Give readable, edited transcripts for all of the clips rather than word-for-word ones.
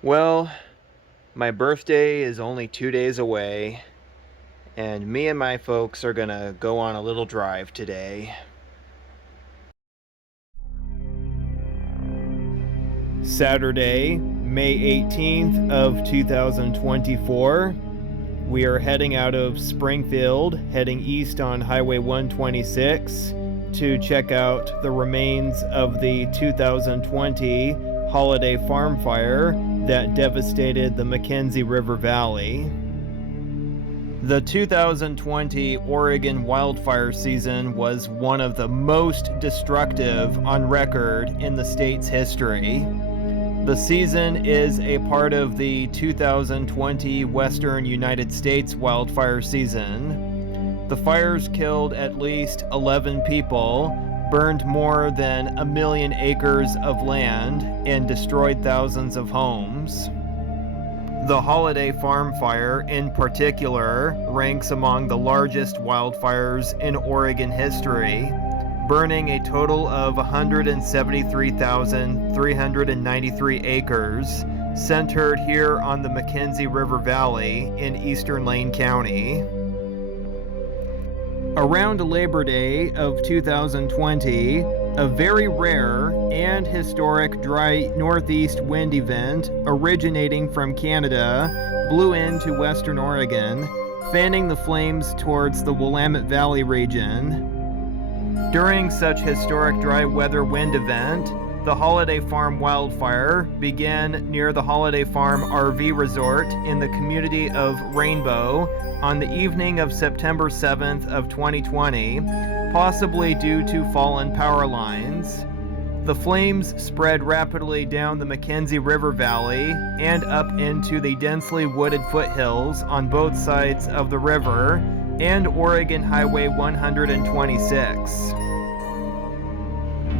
Well, my birthday is only 2 days away, and me and my folks are gonna go on a little drive today. Saturday, May 18th of 2024. We are heading out of Springfield, heading east on Highway 126 to check out the remains of the 2020 holiday farm fire that devastated the McKenzie River Valley. The 2020 Oregon wildfire season was one of the most destructive on record in the state's history. The season is a part of the 2020 Western United States wildfire season. The fires killed at least 11 people, burned more than 1 million acres of land, and destroyed thousands of homes. The holiday farm fire, in particular, ranks among the largest wildfires in Oregon history, burning a total of 173,393 acres, centered here on the McKenzie River Valley in eastern Lane County. Around Labor Day of 2020, a very rare and historic dry northeast wind event originating from Canada blew into western Oregon, fanning the flames towards the Willamette Valley region. During such historic dry weather wind event, the Holiday Farm wildfire began near the Holiday Farm RV Resort in the community of Rainbow on the evening of September 7th of 2020, possibly due to fallen power lines. The flames spread rapidly down the McKenzie River Valley and up into the densely wooded foothills on both sides of the river and Oregon Highway 126.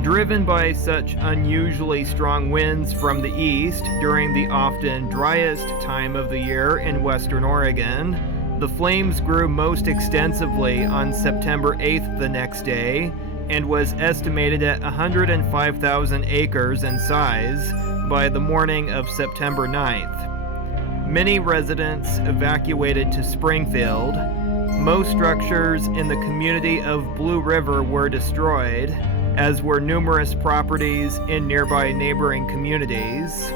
Driven by such unusually strong winds from the east during the often driest time of the year in western Oregon, the flames grew most extensively on September 8th the next day and was estimated at 105,000 acres in size by the morning of September 9th. Many residents evacuated to Springfield. Most structures in the community of Blue River were destroyed, as were numerous properties in nearby neighboring communities.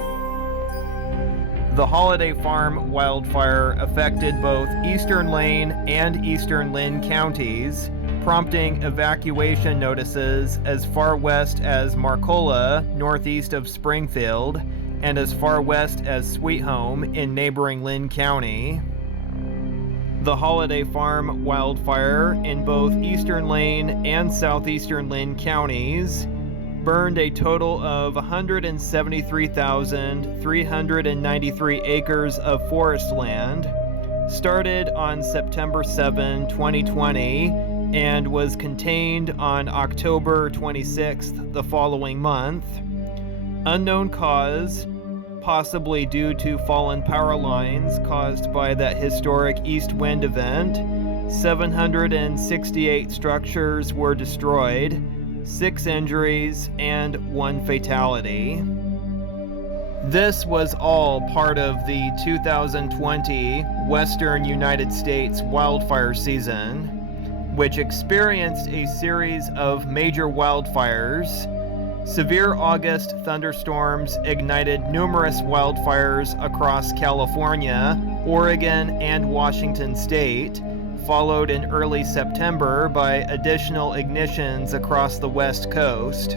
The Holiday Farm wildfire affected both Eastern Lane and Eastern Lynn counties, prompting evacuation notices as far west as Marcola, northeast of Springfield, and as far west as Sweet Home in neighboring Lynn County. The Holiday Farm wildfire in both Eastern Lane and Southeastern Lynn counties burned a total of 173,393 acres of forest land, started on September 7, 2020, and was contained on October 26th the following month. Unknown cause, possibly due to fallen power lines caused by that historic east wind event. 768 structures were destroyed, 6 injuries, and 1 fatality. This was all part of the 2020 Western United States wildfire season, which experienced a series of major wildfires. Severe August thunderstorms ignited numerous wildfires across California, Oregon, and Washington state, followed in early September by additional ignitions across the West Coast.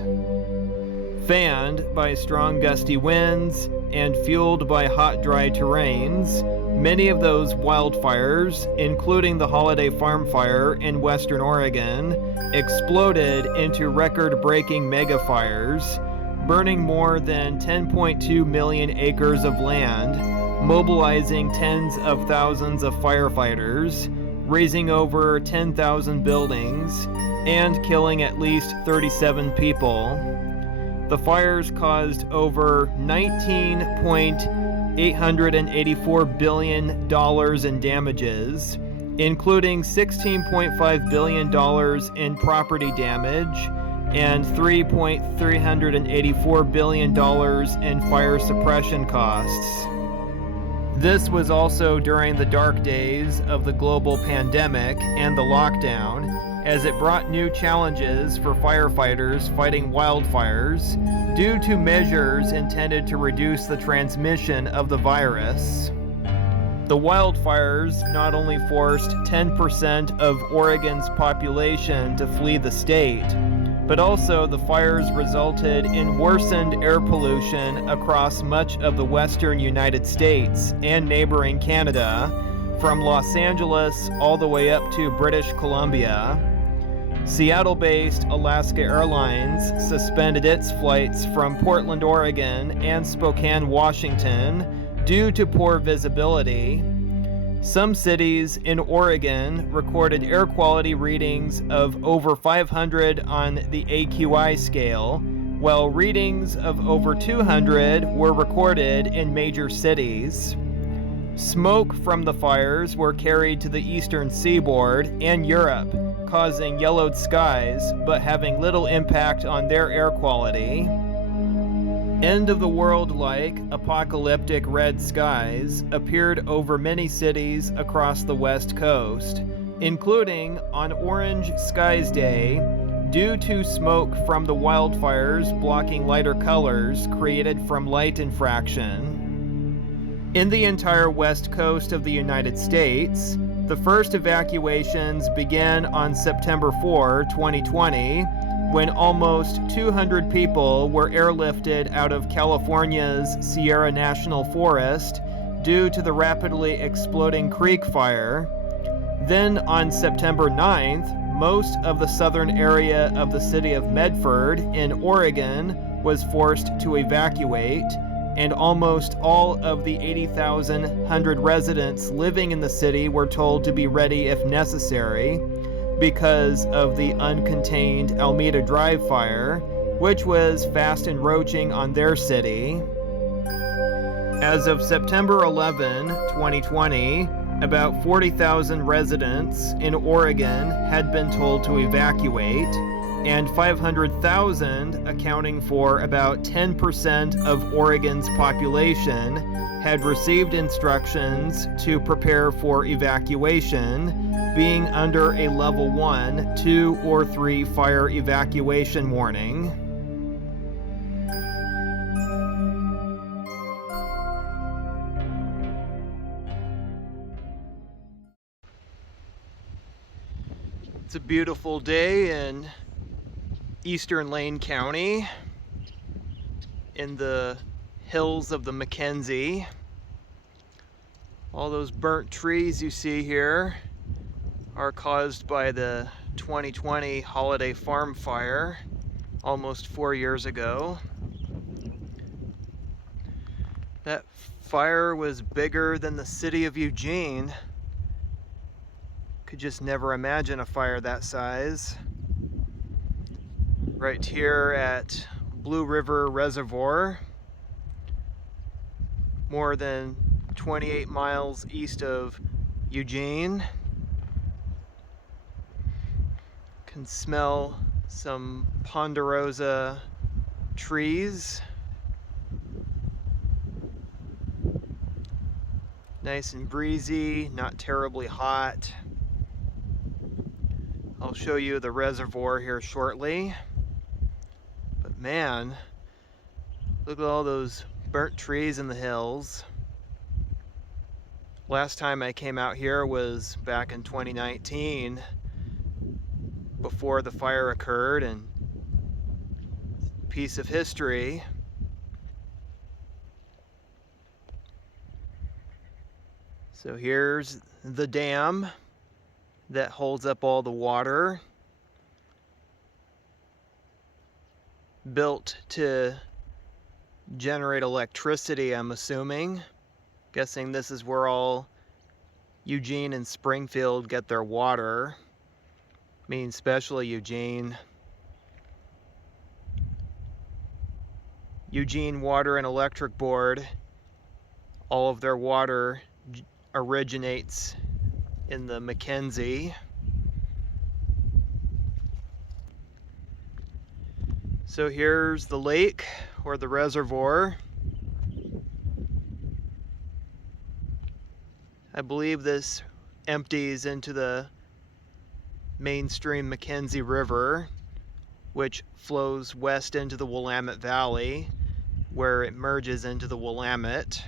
Fanned by strong gusty winds and fueled by hot, dry terrains, many of those wildfires, including the Holiday Farm Fire in western Oregon, exploded into record-breaking megafires, burning more than 10.2 million acres of land, mobilizing tens of thousands of firefighters, razing over 10,000 buildings, and killing at least 37 people. The fires caused over $19.884 billion in damages, including $16.5 billion in property damage and $3.384 billion in fire suppression costs. This was also during the dark days of the global pandemic and the lockdown, as it brought new challenges for firefighters fighting wildfires due to measures intended to reduce the transmission of the virus. The wildfires not only forced 10% of Oregon's population to flee the state, but also the fires resulted in worsened air pollution across much of the western United States and neighboring Canada, from Los Angeles all the way up to British Columbia. Seattle-based Alaska Airlines suspended its flights from Portland, Oregon and Spokane, Washington due to poor visibility. Some cities in Oregon recorded air quality readings of over 500 on the AQI scale, while readings of over 200 were recorded in major cities. Smoke from the fires were carried to the eastern seaboard and Europe, causing yellowed skies, but having little impact on their air quality. End-of-the-world-like apocalyptic red skies appeared over many cities across the West Coast, including on Orange Skies Day, due to smoke from the wildfires blocking lighter colors created from light infraction. In the entire west coast of the United States, the first evacuations began on September 4, 2020, when almost 200 people were airlifted out of California's Sierra National Forest due to the rapidly exploding creek fire. Then on September 9th, most of the southern area of the city of Medford in Oregon was forced to evacuate, and almost all of the 80,100 residents living in the city were told to be ready if necessary, because of the uncontained Alameda Drive fire, which was fast encroaching on their city. As of September 11, 2020, about 40,000 residents in Oregon had been told to evacuate, and 500,000, accounting for about 10% of Oregon's population, had received instructions to prepare for evacuation, being under a level 1, 2, or 3 fire evacuation warning. It's a beautiful day in eastern Lane County, in the hills of the McKenzie. All those burnt trees you see here are caused by the 2020 holiday farm fire almost 4 years ago. That fire was bigger than the city of Eugene. Could just never imagine a fire that size. Right here at Blue River Reservoir, more than 28 miles east of Eugene. Can smell some ponderosa trees. Nice and breezy, not terribly hot. I'll show you the reservoir here shortly. But man, look at all those burnt trees in the hills. Last time I came out here was back in 2019, before the fire occurred, and piece of history. So here's the dam that holds up all the water, built to generate electricity, I'm assuming. Guessing this is where all Eugene and Springfield get their water. I mean, especially Eugene. Eugene Water and Electric Board, all of their water originates in the McKenzie. So here's the lake or the reservoir. I believe this empties into the mainstream McKenzie River, which flows west into the Willamette Valley, where it merges into the Willamette.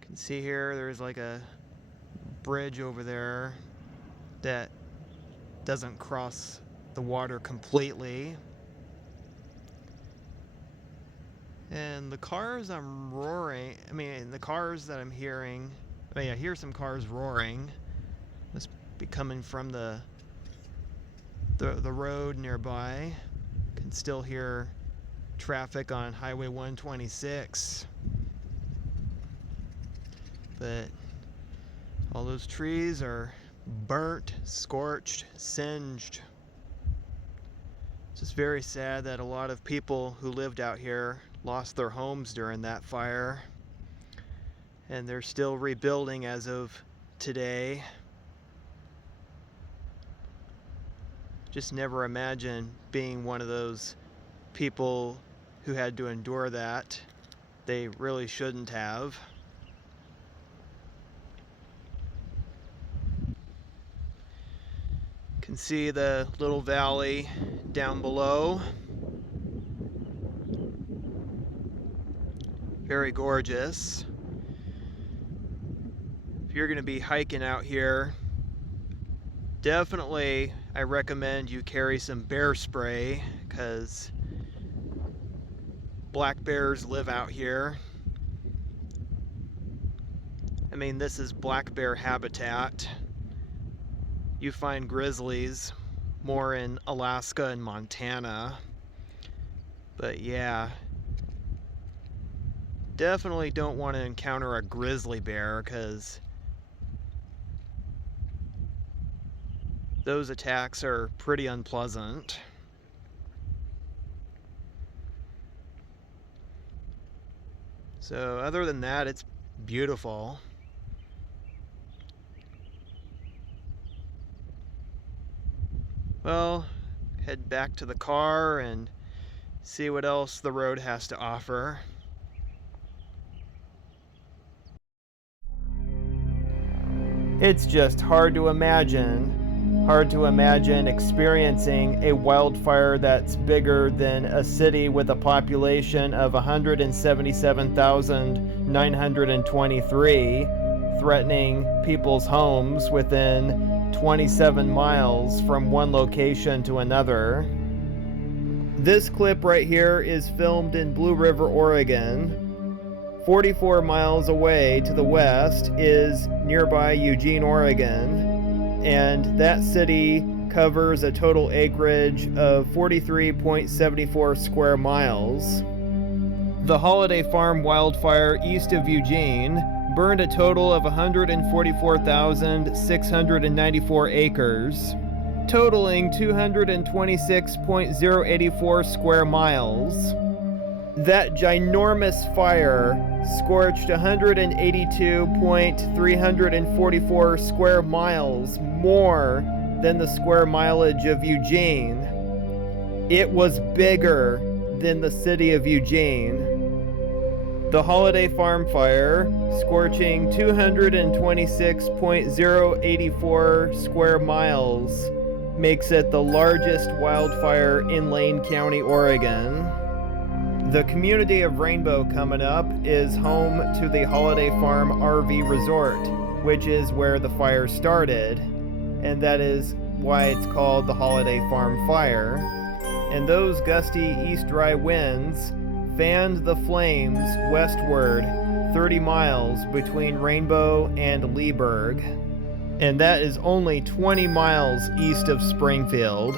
You can see here there's like a bridge over there that doesn't cross the water completely. And the cars I'm roaring, the cars that I'm hearing, I hear some cars roaring. Must be coming from the road nearby. Can still hear traffic on Highway 126. But all those trees are burnt, scorched, singed. It's just very sad that a lot of people who lived out here lost their homes during that fire, and they're still rebuilding as of today. Just never imagine being one of those people who had to endure that. They really shouldn't have. You can see the little valley down below. Very gorgeous. If you're going to be hiking out here, definitely I recommend you carry some bear spray, because black bears live out here. This is black bear habitat. You find grizzlies more in Alaska and Montana. But yeah, definitely don't want to encounter a grizzly bear, because those attacks are pretty unpleasant. So other than that, it's beautiful. Well, head back to the car and see what else the road has to offer. It's just hard to imagine experiencing a wildfire that's bigger than a city with a population of 177,923, threatening people's homes within 27 miles from one location to another. This clip right here is filmed in Blue River, Oregon. 44 miles away to the west is nearby Eugene, Oregon, and that city covers a total acreage of 43.74 square miles. The Holiday Farm wildfire east of Eugene burned a total of 144,694 acres, totaling 226.084 square miles. That ginormous fire scorched 182.344 square miles more than the square mileage of Eugene. It was bigger than the city of Eugene. The Holiday Farm fire, scorching 226.084 square miles, makes it the largest wildfire in Lane County, Oregon. The community of Rainbow coming up is home to the Holiday Farm RV Resort, which is where the fire started, and that is why it's called the Holiday Farm Fire. And those gusty east dry winds fanned the flames westward 30 miles between Rainbow and Leeburg, and that is only 20 miles east of Springfield.